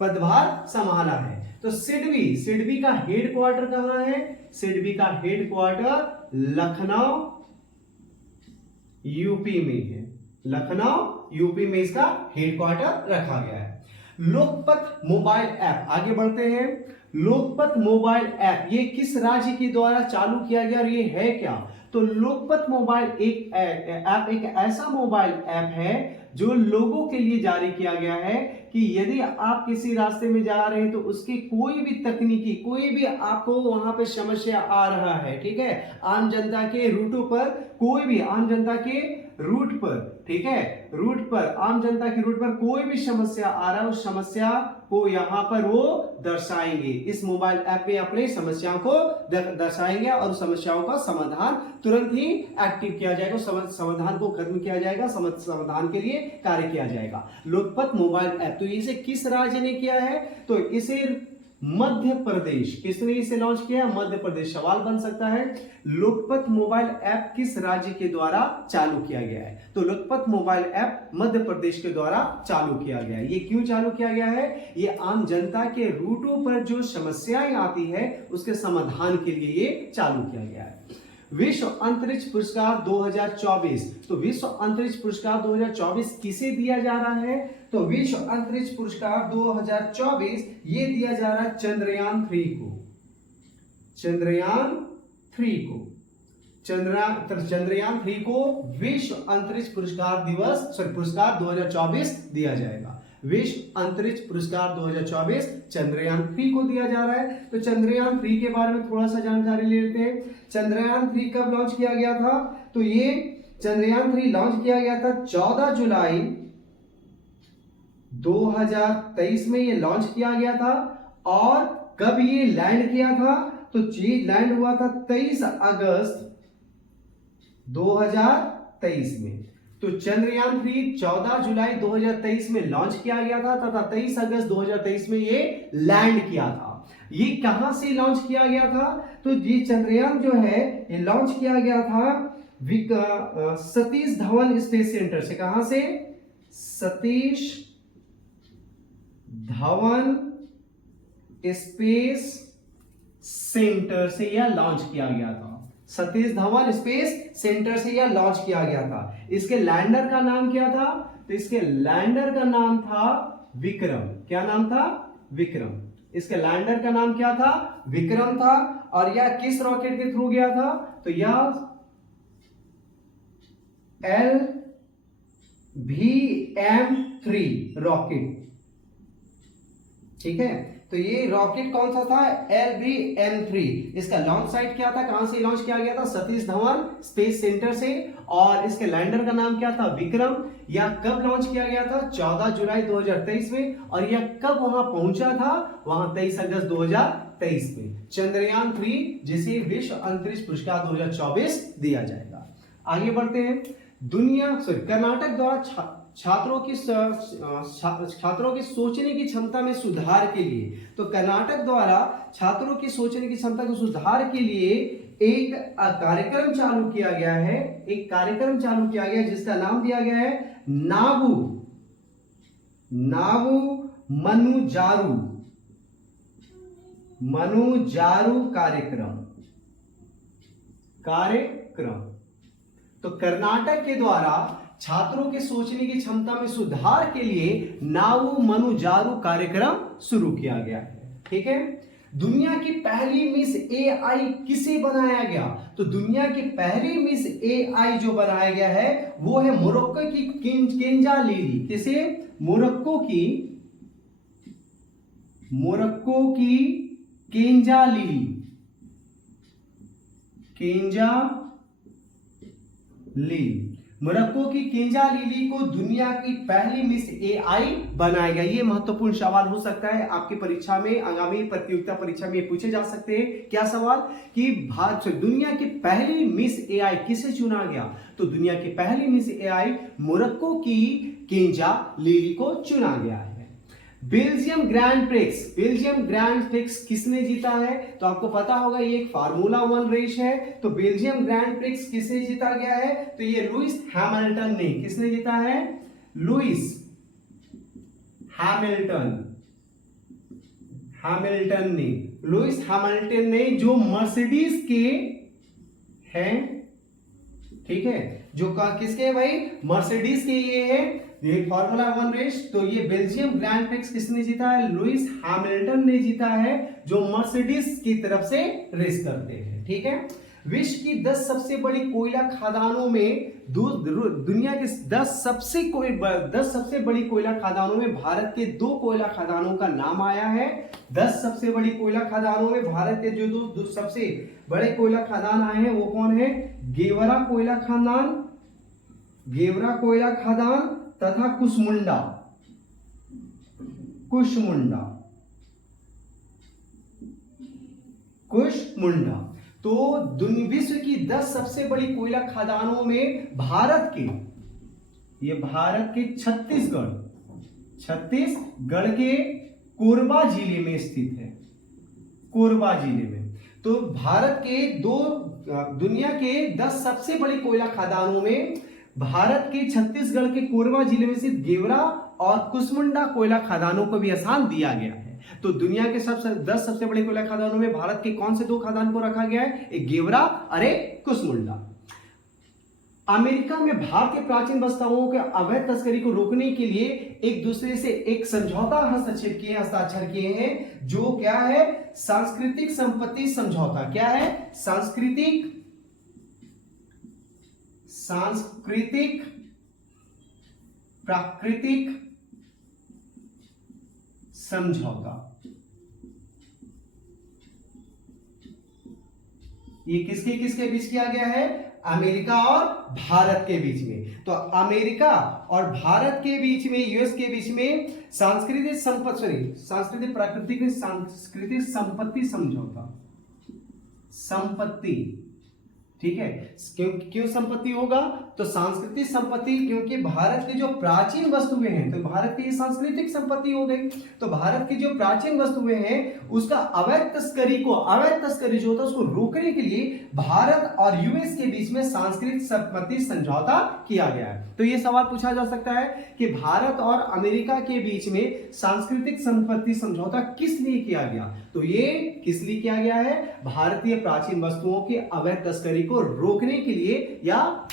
पदभार संभाला है। तो सिडबी का हेडक्वार्टर कहां है, सिडबी का हेडक्वार्टर लखनऊ यूपी में है, लखनऊ यूपी में इसका हेडक्वार्टर रखा गया है। लोकपथ मोबाइल ऐप, आगे बढ़ते हैं। लोकपथ मोबाइल ऐप ये किस राज्य के द्वारा चालू किया गया और ये है क्या, तो लोकपथ मोबाइल एक ऐसा मोबाइल ऐप है जो लोगों के लिए जारी किया गया है कि यदि आप किसी रास्ते में जा रहे हैं तो उसकी कोई भी तकनीकी, कोई भी आपको वहां पे समस्या आ रहा है, ठीक है, आम जनता के रूटों पर, कोई भी आम जनता के रूट पर, ठीक है, रूट पर, आम जनता के रूट पर कोई भी समस्या आ रहा है, उस समस्या को यहाँ पर वो दर्शाएंगे, इस मोबाइल ऐप में अपने समस्याओं को दर्शाएंगे और उस समस्याओं का समाधान तुरंत ही एक्टिव किया जाएगा, समाधान को खत्म किया जाएगा, समाधान के लिए कार्य किया जाएगा। लोकपथ मोबाइल ऐप, तो इसे किस राज्य ने किया है, तो इसे मध्य प्रदेश, किसने इसे लॉन्च किया, मध्य प्रदेश। सवाल बन सकता है लोकपथ मोबाइल ऐप किस राज्य के द्वारा चालू किया गया है, तो लोकपथ मोबाइल ऐप मध्य प्रदेश के द्वारा चालू किया गया है। ये क्यों चालू किया गया है, ये आम जनता के रूटों पर जो समस्याएं आती है उसके समाधान के लिए ये चालू किया गया है। विश्व अंतरिक्ष पुरस्कार 2024, तो विश्व अंतरिक्ष पुरस्कार 2024 किसे दिया जा रहा है, तो विश्व अंतरिक्ष पुरस्कार 2024 ये दिया जा रहा है चंद्रयान 3 को, चंद्रयान 3 को विश्व अंतरिक्ष पुरस्कार 2024 दिया जाएगा। विश्व अंतरिक्ष पुरस्कार 2024 चंद्रयान 3 को दिया जा रहा है। तो चंद्रयान 3 के बारे में थोड़ा सा जानकारी ले लेते हैं। चंद्रयान 3 कब लॉन्च किया गया था, तो ये चंद्रयान 3 लॉन्च किया गया था 14 जुलाई 2023 में ये लॉन्च किया गया था। और कब ये लैंड किया था, तो ये लैंड हुआ था 23 अगस्त 2023 में। तो चंद्रयान 3 14 जुलाई 2023 में लॉन्च किया गया था तथा 23 अगस्त 2023 में ये लैंड किया था। ये कहां से लॉन्च किया गया था, तो ये चंद्रयान जो है ये लॉन्च किया गया था सतीश धवन स्पेस सेंटर से। कहां से, सतीश धवन स्पेस सेंटर से यह लॉन्च किया गया था। सतीश धवन स्पेस सेंटर से यह लॉन्च किया गया था। इसके लैंडर का नाम क्या था, तो इसके लैंडर का नाम था विक्रम। क्या नाम था, विक्रम। इसके लैंडर का नाम क्या था, विक्रम था। और यह किस रॉकेट के थ्रू गया था, तो यह LVM-3 रॉकेट, ठीक है। तो ये रॉकेट कौन सा था, LVM-3। इसका लॉन्च साइट क्या था, कहां से लॉन्च किया गया था, सतीश धवन स्पेस सेंटर से। और इसके लैंडर का नाम क्या था, विक्रम। यह कब लॉन्च किया गया था, 14 जुलाई 2023 में। और यह कब वहां पहुंचा था, वहां 23 अगस्त 2023 में। चंद्रयान 3 जिसे विश्व अंतरिक्ष पुरस्कार 2024 दिया जाएगा। आगे बढ़ते हैं। कर्नाटक द्वारा छात्रों की सोचने की क्षमता में सुधार के लिए, तो कर्नाटक द्वारा छात्रों की सोचने की क्षमता को सुधार के लिए एक कार्यक्रम चालू किया गया है, एक कार्यक्रम चालू किया गया जिसका नाम दिया गया है नावु मनुजारू कार्यक्रम। तो कर्नाटक के द्वारा छात्रों के सोचने की क्षमता में सुधार के लिए नावु मनुजारू कार्यक्रम शुरू किया गया है। ठीक है, दुनिया की पहली मिस एआई किसे बनाया गया? तो दुनिया की पहली मिस एआई जो बनाया गया है वो है मोरक्को की केंजा लीली। किसे? मोरक्को की केंजा लीली। मोरक्को की केंजा लीली को दुनिया की पहली मिस एआई बनाया गया। ये महत्वपूर्ण सवाल हो सकता है आपकी परीक्षा में, आगामी प्रतियोगिता परीक्षा में पूछे जा सकते हैं। क्या सवाल? कि दुनिया की पहली मिस एआई किसे चुना गया? तो दुनिया की पहली मिस एआई मोरक्को की केंजा लीली को चुना गया है। बेल्जियम ग्रैंड प्रिक्स किसने जीता है? तो आपको पता होगा ये एक फार्मूला 1 रेस है। तो बेल्जियम ग्रैंड प्रिक्स किसे जीता गया है? तो ये लुइस हैमिल्टन ने। किसने जीता है? लुइस हैमिल्टन ने जो मर्सिडीज के हैं, ठीक है, जो किसके भाई? मर्सिडीज के ये है, ये फार्मूला 1 रेस। तो ये बेल्जियम ग्रैंड प्रिक्स किसने जीता है? लुइस हैमिल्टन ने जीता है, जो मर्सिडीज की तरफ से रेस करते हैं। ठीक है, विश्व की 10 सबसे बड़ी कोयला खदानों में दुनिया के 10 सबसे बड़ी कोयला खदानों में भारत के 2 कोयला खदानों का नाम आया है। 10 सबसे बड़ी कोयला खदानों में भारत के जो दो सबसे बड़े कोयला खदान आए हैं वो कौन है? गेवरा कोयला खदान तथा कुशमुंडा। तो विश्व की 10 सबसे बड़ी कोयला खदानों में भारत के छत्तीसगढ़ के कोरबा जिले में स्थित है। तो भारत के दुनिया के 10 सबसे बड़ी कोयला खदानों में भारत के छत्तीसगढ़ के कोरबा जिले में स्थित गेवरा और कुसमुंडा कोयला खदानों को भी स्थान दिया गया है। तो दुनिया के 10 सबसे बड़े कोयला खदानों में भारत के कौन से 2 खदान को रखा गया है? एक गेवरा और एक कुसमुंडा। अमेरिका में भारतीय प्राचीन वस्तुओं के अवैध तस्करी को रोकने के लिए एक दूसरे से एक समझौता हस्ताक्षर किए हैं, जो क्या है? सांस्कृतिक संपत्ति समझौता। क्या है? सांस्कृतिक प्राकृतिक समझौता। ये किसके बीच किया गया है? अमेरिका और भारत के बीच में। तो अमेरिका और भारत के बीच में, यूएस के बीच में सांस्कृतिक संपत्ति समझौता। ठीक है, क्यों संपत्ति होगा? तो सांस्कृतिक संपत्ति, क्योंकि भारत की जो प्राचीन वस्तुएं हैं, तो भारत की सांस्कृतिक संपत्ति हो गई। तो भारत की जो प्राचीन वस्तुएं हैं उसका अवैध तस्करी जो होता है उसको रोकने के लिए भारत और यूएस के बीच में सांस्कृतिक संपत्ति समझौता किया गया है। तो यह सवाल पूछा जा सकता है कि भारत और अमेरिका के बीच में सांस्कृतिक संपत्ति समझौता किस लिए किया गया? तो ये किस लिए किया गया है? भारतीय प्राचीन वस्तुओं की अवैध तस्करी को रोकने के लिए या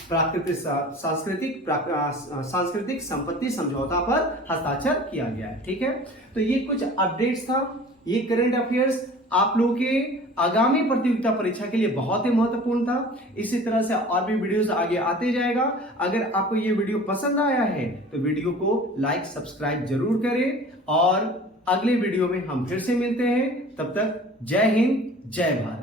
सांस्कृतिक संपत्ति समझौता पर हस्ताक्षर किया गया है। ठीक है, तो ये कुछ अपडेट्स था, ये करंट अफेयर्स आप लोगों के आगामी प्रतियोगिता परीक्षा के लिए बहुत ही महत्वपूर्ण था। इसी तरह से और भी वीडियोस आगे आते जाएगा। अगर आपको ये वीडियो पसंद आया है तो वीडियो को लाइक सब्सक्राइब जरूर करें और अगले वीडियो में हम फिर से मिलते हैं। तब तक जय हिंद, जय भारत।